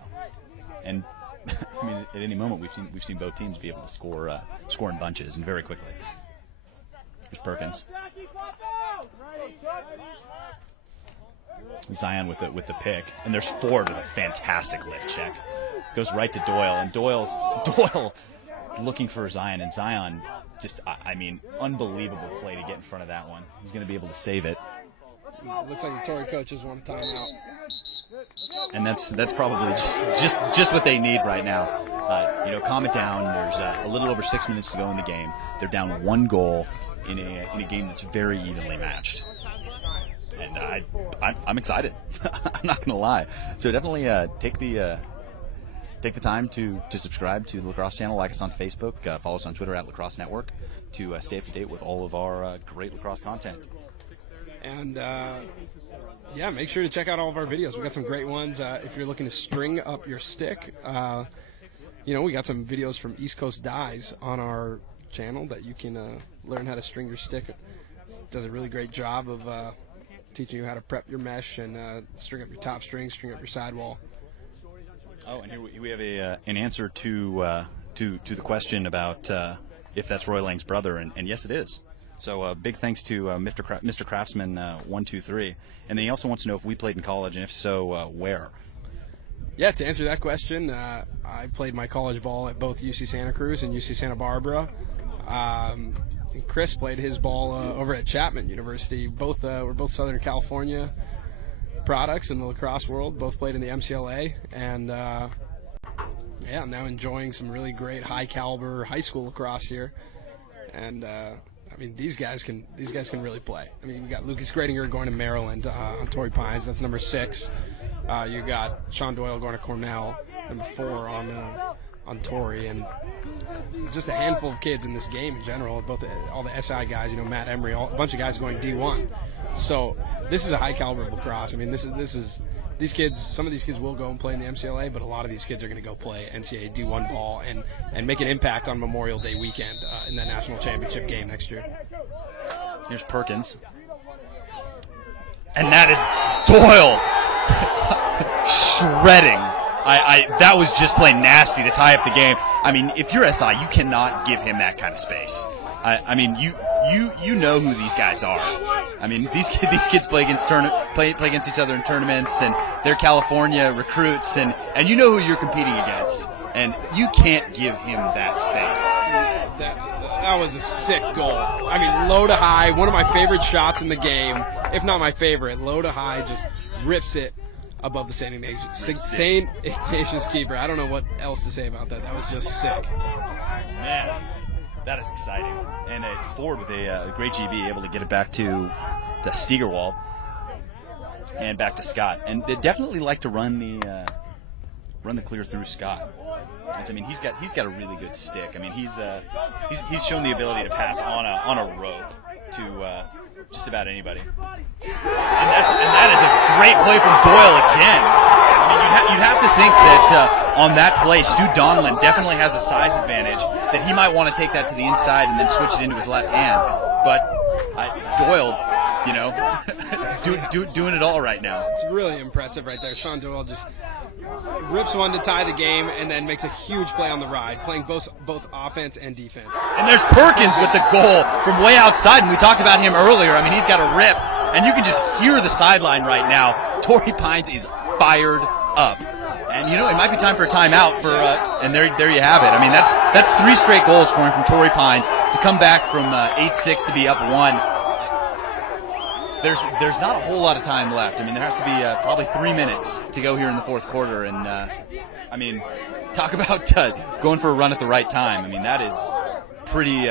and I mean, at any moment we've seen both teams be able to score in bunches and very quickly. Here's Perkins. Zion with the pick, and there's Ford with a fantastic lift check. Goes right to Doyle, and Doyle looking for Zion, and Zion just, I mean, unbelievable play to get in front of that one. He's going to be able to save it. Looks like the Torrey coaches want a timeout. And that's probably just what they need right now. You know, calm it down. There's a little over 6 minutes to go in the game. They're down 1 goal in a game that's very evenly matched. And I'm excited. I'm not going to lie. So definitely take the time to subscribe to the Lacrosse channel, like us on Facebook, follow us on Twitter at Lacrosse Network to stay up to date with all of our great lacrosse content. And yeah, make sure to check out all of our videos. We've got some great ones. If you're looking to string up your stick, you know, we got some videos from East Coast Dyes on our channel that you can learn how to string your stick. Does a really great job of teaching you how to prep your mesh and string up your top string, string up your sidewall. Oh, and here we have an answer to the question about if that's Roy Lang's brother, and yes, it is. So big thanks to Mr. Craftsman 123, and then he also wants to know if we played in college, and if so, where. Yeah, to answer that question, I played my college ball at both UC Santa Cruz and UC Santa Barbara. Chris played his ball over at Chapman University. We're both Southern California products in the lacrosse world. Both played in the MCLA, and yeah, I'm now enjoying some really great high caliber high school lacrosse here. And I mean, these guys can really play. I mean, we got Lucas Gradinger going to Maryland on Torrey Pines. That's number 6. You got Sean Doyle going to Cornell, number 4 on Torrey, and just a handful of kids in this game in general. Both all the SI guys, Matt Emery, a bunch of guys going D1. So this is a high caliber of lacrosse. I mean, this is these kids. Some of these kids will go and play in the MCLA, but a lot of these kids are going to go play NCAA D1 ball and make an impact on Memorial Day weekend in that national championship game next year. Here's Perkins, and that is Doyle shredding. That was just plain nasty to tie up the game. I mean, if you're SI, you cannot give him that kind of space. I mean, you know who these guys are. I mean, these kids play against each other in tournaments, and they're California recruits, and you know who you're competing against, and you can't give him that space. That was a sick goal. I mean, low to high, one of my favorite shots in the game, if not my favorite. Low to high, just rips it above the St. Ignatius keeper. I don't know what else to say about that. That was just sick. Man, that is exciting. And Ford with a great GB, able to get it back to Stegerwald and back to Scott. And they definitely like to run the clear through Scott. I mean, he's got a really good stick. I mean, he's shown the ability to pass on a rope to just about anybody. And that is a great play from Doyle again. I mean, you'd have to think that on that play, Stu Donlin definitely has a size advantage, that he might want to take that to the inside and then switch it into his left hand. But Doyle, doing it all right now. It's really impressive right there. Sean Doyle just rips one to tie the game and then makes a huge play on the ride, playing both offense and defense. And there's Perkins with the goal from way outside, and we talked about him earlier. I mean, he's got a rip, and you can just hear the sideline right now. Torrey Pines is fired up. And, it might be time for a timeout and there you have it. I mean, that's 3 straight goals scoring from Torrey Pines to come back from 8-6 to be up 1. There's not a whole lot of time left. I mean, there has to be probably 3 minutes to go here in the fourth quarter. And, I mean, talk about going for a run at the right time. I mean, that is pretty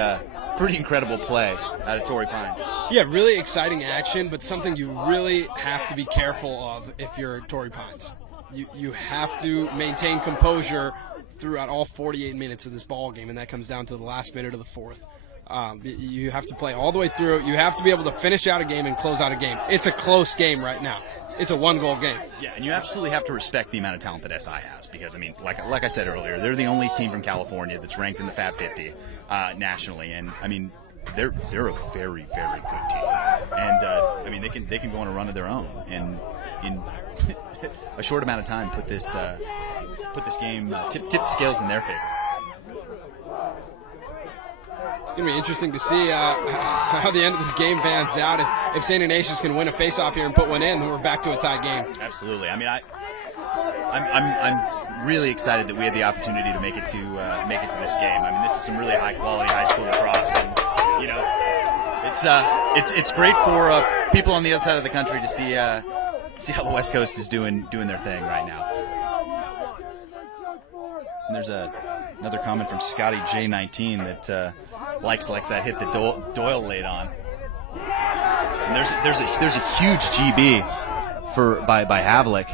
incredible play out of Torrey Pines. Yeah, really exciting action, but something you really have to be careful of if you're Torrey Pines. You have to maintain composure throughout all 48 minutes of this ball game, and that comes down to the last minute of the fourth. You have to play all the way through. You have to be able to finish out a game and close out a game. It's a close game right now. It's a 1-goal game. Yeah, and you absolutely have to respect the amount of talent that SI has, because, I mean, like I said earlier, they're the only team from California that's ranked in the Fab 50 nationally, and I mean, they're a very, very good team, and I mean, they can go on a run of their own, and in a short amount of time put this game tip the scales in their favor. It's going to be interesting to see how the end of this game pans out. If St. Ignatius can win a face-off here and put one in, then we're back to a tie game. Absolutely. I mean, I'm really excited that we had the opportunity to make it to this game. I mean, this is some really high-quality high school lacrosse, and it's great for people on the other side of the country to see how the West Coast is doing their thing right now. And there's another comment from Scotty J19 that likes that hit that Doyle laid on. And there's a huge GB by Havlik,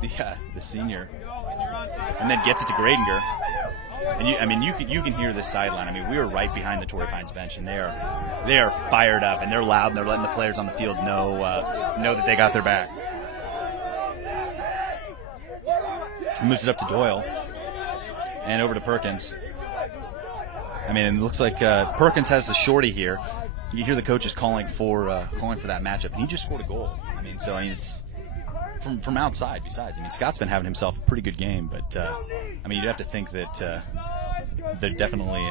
the senior, and then gets it to Gradinger. And you can hear this sideline. I mean, we were right behind the Torrey Pines bench, and they are fired up, and they're loud, and they're letting the players on the field know that they got their back. He moves it up to Doyle and over to Perkins. I mean, it looks like Perkins has the shorty here. You hear the coaches calling for that matchup, and he just scored a goal. I mean, it's from outside. Besides, I mean, Scott's been having himself a pretty good game, but I mean, you'd have to think that they definitely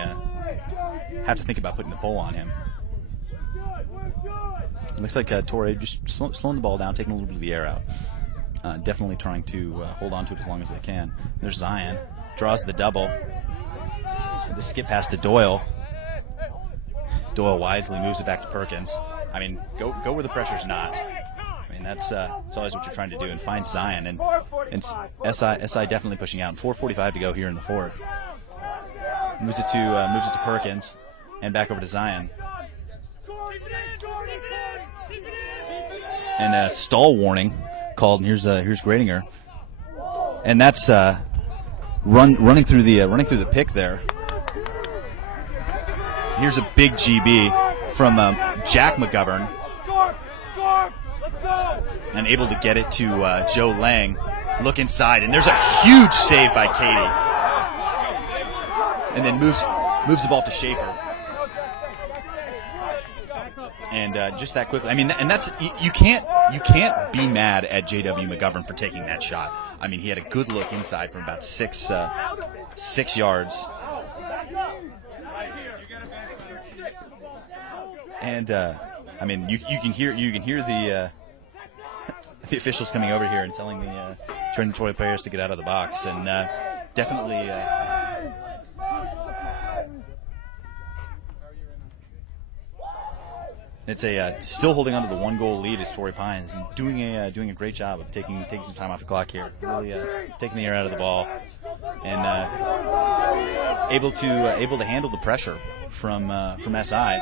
have to think about putting the pole on him. It looks like Torrey just slowing the ball down, taking a little bit of the air out. Definitely trying to hold on to it as long as they can. There's Zion, draws the double. The skip pass to Doyle. Doyle wisely moves it back to Perkins. I mean, go where the pressure's not. I mean, that's always what you're trying to do, and find Zion. And SI definitely pushing out. 4:45 to go here in the fourth. Moves it to Perkins, and back over to Zion. And a stall warning called. And here's Gradinger, and that's running through the pick there. Here's a big GB from Jack McGovern, and able to get it to Joe Lang. Look inside, and there's a huge save by Katie, and then moves the ball to Schaefer. And just that quickly, I mean, and that's you can't be mad at J.W. McGovern for taking that shot. I mean, he had a good look inside from about 6 yards. And I mean, you can hear the officials coming over here and telling the Torrey players to get out of the box, and definitely. It's still holding on to the 1-goal lead is Torrey Pines, and doing a great job of taking some time off the clock here, really taking the air out of the ball, and able to handle the pressure from SI.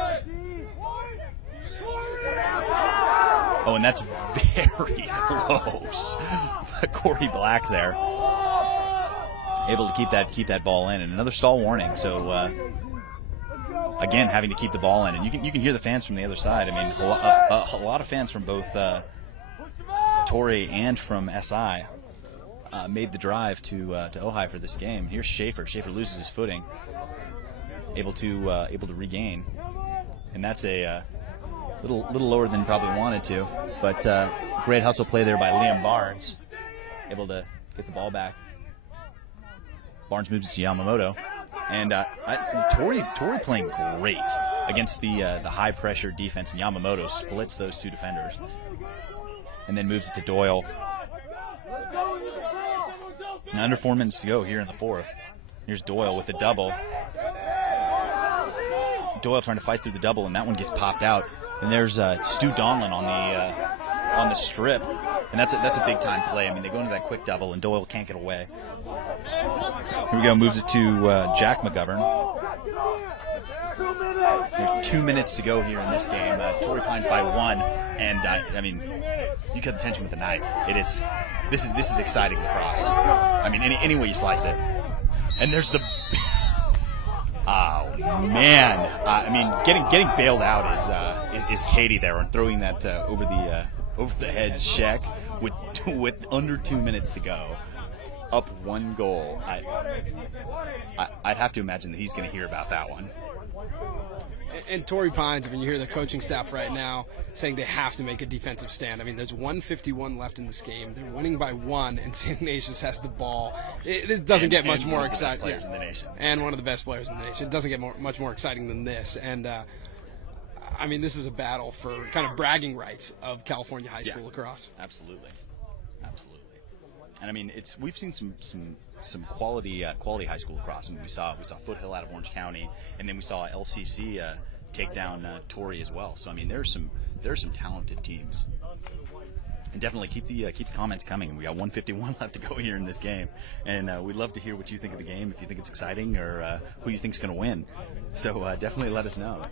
Oh, and that's very close. Corey Black there, able to keep that ball in, and another stall warning. So. Again, having to keep the ball in, and you can hear the fans from the other side. I mean, a lot of fans from both Torrey and from SI made the drive to Ojai for this game. Here's Schaefer. Schaefer loses his footing, able to regain, and that's a little lower than probably wanted to, but great hustle play there by Liam Barnes, able to get the ball back. Barnes moves it to Yamamoto. And Torrey playing great against the high pressure defense, and Yamamoto splits those two defenders, and then moves it to Doyle. Now, under 4 minutes to go here in the fourth. Here's Doyle with the double. Doyle trying to fight through the double, and that one gets popped out. And there's Stu Donlin on the strip, and that's a big time play. I mean, they go into that quick double, and Doyle can't get away. Here we go, moves it to Jack McGovern. There's 2 minutes to go here in this game. Torrey Pines by 1, and I mean, you cut the tension with a knife. This is exciting lacrosse. I mean, any way you slice it. And there's the oh man, I mean, getting bailed out is Katie there, and throwing that over the head check with under 2 minutes to go. Up 1 goal. I'd have to imagine that he's going to hear about that one. And Torrey Pines, I mean, you hear the coaching staff right now saying they have to make a defensive stand. I mean, there's 1:51 left in this game. They're winning by 1, and St. Ignatius has the ball. It doesn't get much more exciting. One of the best players in the nation. And one of the best players in the nation. It doesn't get much more exciting than this. And, I mean, this is a battle for kind of bragging rights of California high school lacrosse. Absolutely. And I mean, we've seen some quality high school lacrosse. I mean, we saw Foothill out of Orange County, and then we saw LCC take down Torrey as well. So I mean, there's some talented teams. And definitely keep the comments coming. We got 1:51 left to go here in this game, and we'd love to hear what you think of the game. If you think it's exciting, or who you think's going to win. So definitely let us know.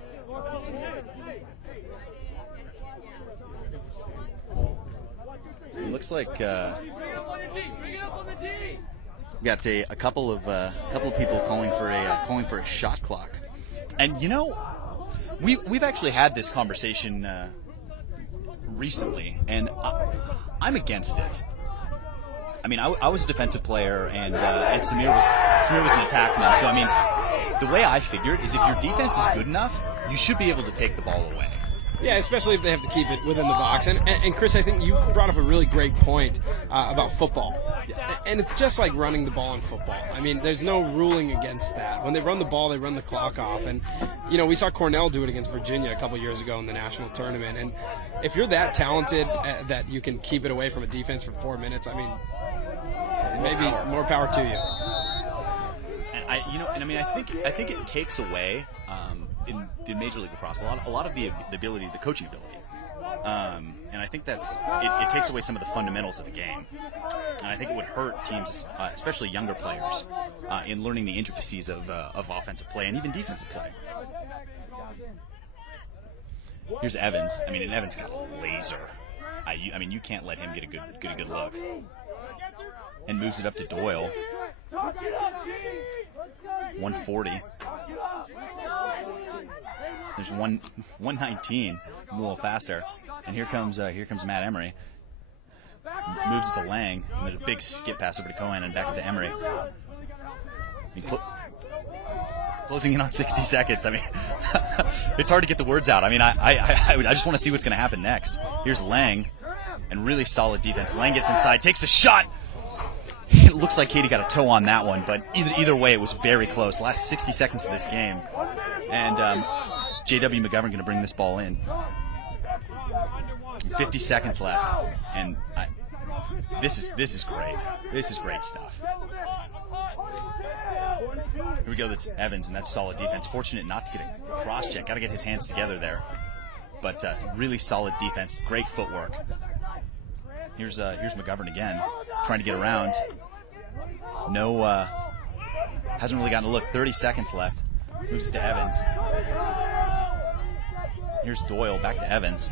It looks like. We got a couple of people calling for a shot clock, and you know, we've actually had this conversation recently, and I'm against it. I mean, I was a defensive player, and Samir was an attackman. So I mean, the way I figured is if your defense is good enough, you should be able to take the ball away. Yeah, especially if they have to keep it within the box. And Chris, I think you brought up a really great point about football. And it's just like running the ball in football. I mean, there's no ruling against that. When they run the ball, they run the clock off. And, you know, we saw Cornell do it against Virginia a couple years ago in the national tournament. And if you're that talented that you can keep it away from a defense for 4 minutes, I mean, maybe more power to you. And I think it takes away in Major League Lacrosse a lot of the ability, the coaching ability, and I think it takes away some of the fundamentals of the game, and I think it would hurt teams, especially younger players, in learning the intricacies of offensive play and even defensive play. Here's Evans. I mean, and Evans got a laser. I mean, you can't let him get a good look. And moves it up to Doyle. 140. There's 119, a little faster. And here comes Matt Emery. Moves it to Lang, and there's a big skip pass over to Cohen and back up to Emery. I mean, closing in on 60 seconds. I mean, it's hard to get the words out. I mean, I just want to see what's going to happen next. Here's Lang, and really solid defense. Lang gets inside, takes the shot. It looks like Katie got a toe on that one, but either way, it was very close. Last 60 seconds of this game, and J.W. McGovern going to bring this ball in. 50 seconds left, and this is great. This is great stuff. Here we go. That's Evans, and that's solid defense. Fortunate not to get a cross check. Got to get his hands together there, but really solid defense. Great footwork. Here's McGovern again, trying to get around. No, hasn't really gotten a look. 30 seconds left. Moves it to Evans. Here's Doyle, back to Evans.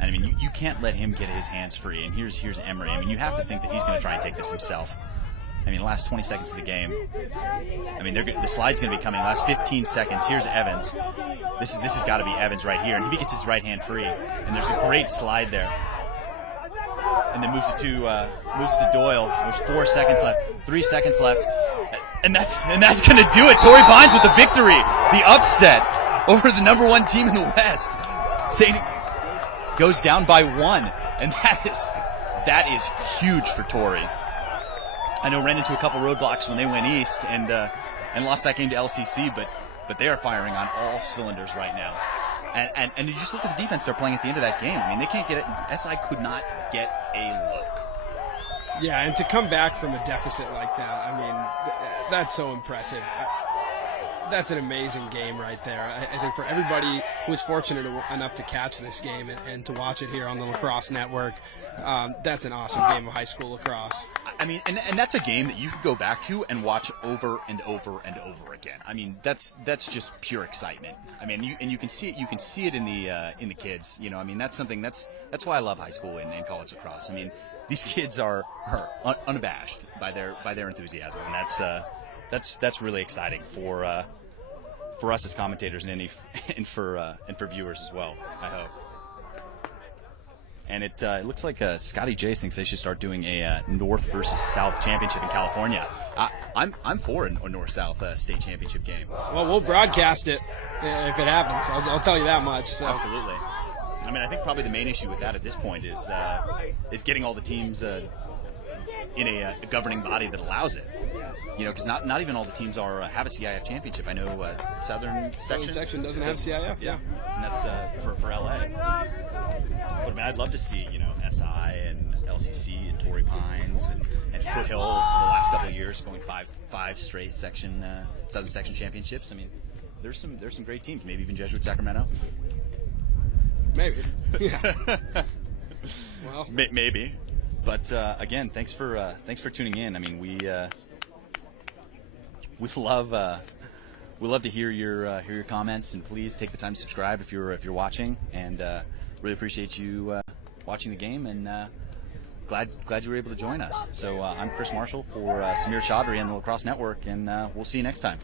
And I mean, you can't let him get his hands free. And here's Emery. I mean, you have to think that he's going to try and take this himself. I mean, the last 20 seconds of the game. I mean, the slide's going to be coming. Last 15 seconds. Here's Evans. This has got to be Evans right here. And if he gets his right hand free, and there's a great slide there. And then moves it to Doyle. There's 4 seconds left, 3 seconds left, and that's going to do it. Torrey Pines with the victory, the upset over the #1 team in the West. St. goes down by 1, and that is huge for Torrey. I know ran into a couple roadblocks when they went east and lost that game to LCC, but they are firing on all cylinders right now. And you just look at the defense they're playing at the end of that game. I mean, they can't get it. SI could not get a look. Yeah, and to come back from a deficit like that, I mean, that's so impressive. That's an amazing game right there. I think for everybody who was fortunate enough to catch this game and to watch it here on the Lacrosse Network, that's an awesome game of high school lacrosse. I mean, and that's a game that you can go back to and watch over and over and over again. I mean, that's just pure excitement. I mean, you can see it. You can see it in the kids. You know, I mean, that's something that's why I love high school and college lacrosse. I mean, these kids are unabashed by their enthusiasm, and that's really exciting for us as commentators and for viewers as well, I hope. And it looks like Scotty Jace thinks they should start doing a North versus South championship in California. I'm for a North-South state championship game. Well, we'll broadcast it if it happens. I'll tell you that much. So. Absolutely. I mean, I think probably the main issue with that at this point is getting all the teams in a governing body that allows it. You know, because not even all the teams have a CIF championship. I know Southern section doesn't have CIF. Yeah, and that's for LA. But I mean, I'd love to see SI and LCC and Torrey Pines and Foothill the last couple of years going five straight Southern section championships. I mean, there's some great teams. Maybe even Jesuit Sacramento. Maybe. Yeah. Well, maybe. But again, thanks for tuning in. I mean, we love to hear your comments, and please take the time to subscribe if you're watching. And really appreciate you watching the game, and glad you were able to join us. So I'm Chris Marshall for Samir Chaudhry and the Lacrosse Network, and we'll see you next time.